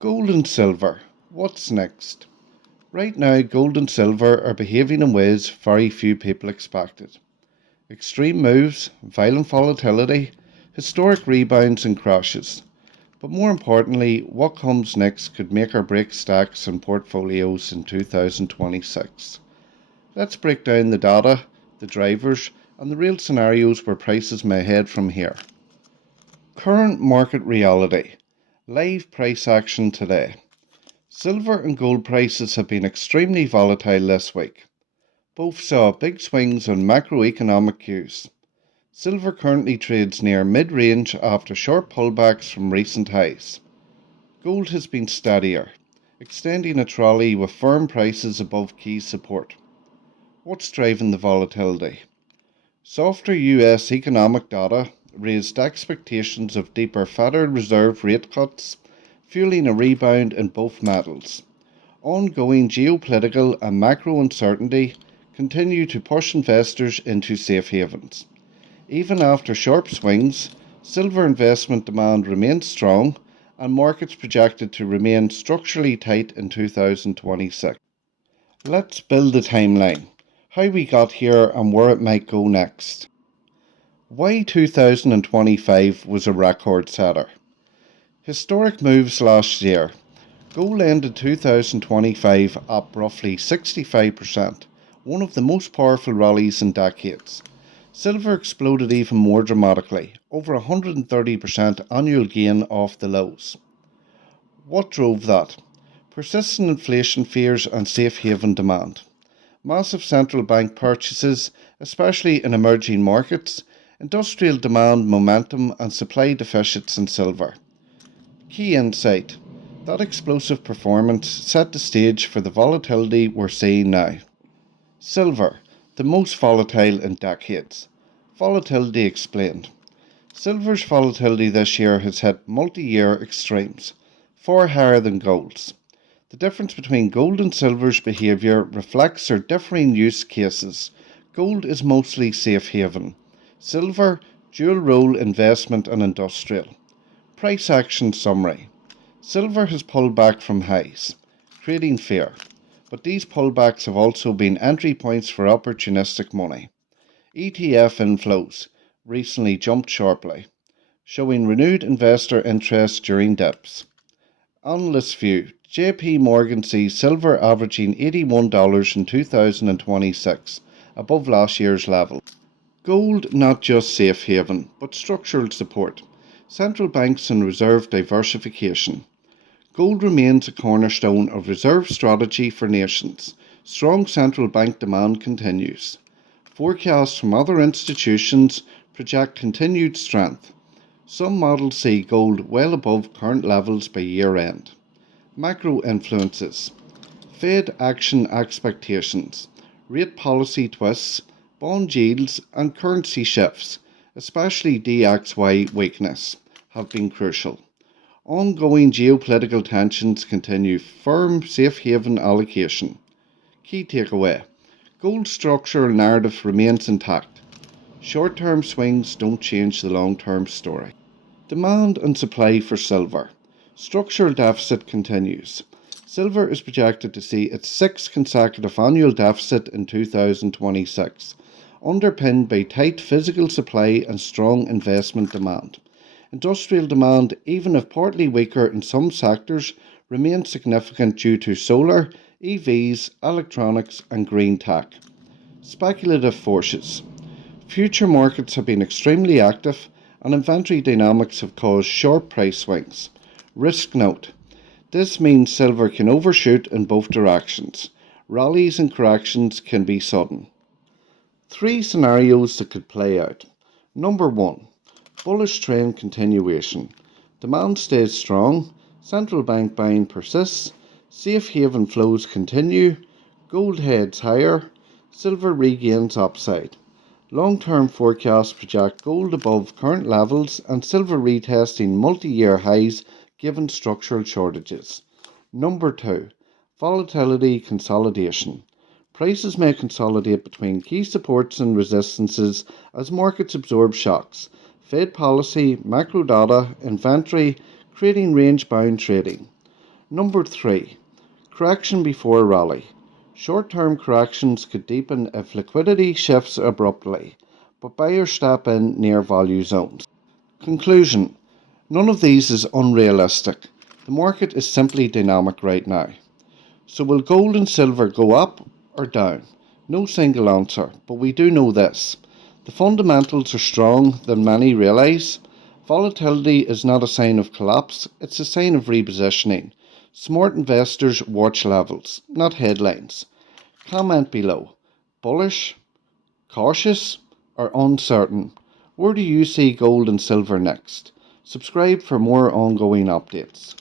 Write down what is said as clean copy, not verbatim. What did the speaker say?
Gold and silver. What's next? Right now, gold and silver are behaving in ways very few people expected. Extreme moves, violent volatility, historic rebounds and crashes. But more importantly, what comes next could make or break stacks and portfolios in 2026. Let's break down the data, the drivers, and the real scenarios where prices may head from here. Current market reality. Live price action today. Silver and gold prices have been extremely volatile this week. Both saw big swings on macroeconomic cues. Silver currently trades near mid-range after short pullbacks from recent highs. Gold has been steadier, extending a trolley with firm prices above key support. What's driving the volatility? Softer US economic data raised expectations of deeper Federal Reserve rate cuts, fueling a rebound in both metals. Ongoing geopolitical and macro uncertainty continue to push investors into safe havens. Even after sharp swings, silver investment demand remains strong and markets projected to remain structurally tight in 2026. Let's build a timeline, how we got here and where it might go next. Why 2025 was a record setter. Historic moves last year. Gold ended 2025 up roughly 65%, one of the most powerful rallies in decades. Silver exploded even more dramatically, over 130% annual gain off the lows. What drove that? Persistent inflation fears and safe haven demand. Massive central bank purchases, especially in emerging markets, industrial demand momentum and supply deficits in silver. Key insight. That explosive performance set the stage for the volatility we're seeing now. Silver, the most volatile in decades. Volatility explained. Silver's volatility this year has hit multi-year extremes, far higher than gold's. The difference between gold and silver's behaviour reflects their differing use cases. Gold is mostly safe haven. Silver, dual role investment and industrial. Price action summary. Silver has pulled back from highs, creating fear, but these pullbacks have also been entry points for opportunistic money. ETF inflows recently jumped sharply, showing renewed investor interest during dips. Analyst view. JP Morgan sees silver averaging $81 in 2026, above last year's level. Gold not just safe haven, but structural support. Central banks and reserve diversification. Gold remains a cornerstone of reserve strategy for nations. Strong central bank demand continues. Forecasts from other institutions project continued strength. Some models see gold well above current levels by year end. Macro influences. Fed action expectations. Rate policy twists, bond yields and currency shifts, especially DXY weakness, have been crucial. Ongoing geopolitical tensions continue firm safe haven allocation. Key takeaway. Gold structural narrative remains intact. Short-term swings don't change the long-term story. Demand and supply for silver. Structural deficit continues. Silver is projected to see its sixth consecutive annual deficit in 2026, underpinned by tight physical supply and strong investment demand. Industrial demand, even if partly weaker in some sectors, remains significant due to solar, EVs, electronics and green tech. Speculative forces. Future markets have been extremely active and inventory dynamics have caused sharp price swings. Risk note. This means silver can overshoot in both directions. Rallies and corrections can be sudden. Three scenarios that could play out. Number 1. Bullish trend continuation. Demand stays strong, central bank buying persists, safe haven flows continue, gold heads higher, silver regains upside. Long-term forecasts project gold above current levels and silver retesting multi-year highs given structural shortages. Number 2. Volatility consolidation. Prices may consolidate between key supports and resistances as markets absorb shocks. Fed policy, macro data, inventory, creating range-bound trading. Number 3. Correction before rally. Short-term corrections could deepen if liquidity shifts abruptly, but buyers step in near value zones. Conclusion. None of these is unrealistic. The market is simply dynamic right now. So will gold and silver go up or down? No single answer, but we do know this. The fundamentals are stronger than many realise. Volatility is not a sign of collapse, it's a sign of repositioning. Smart investors watch levels, not headlines. Comment below. Bullish, cautious, or uncertain? Where do you see gold and silver next? Subscribe for more ongoing updates.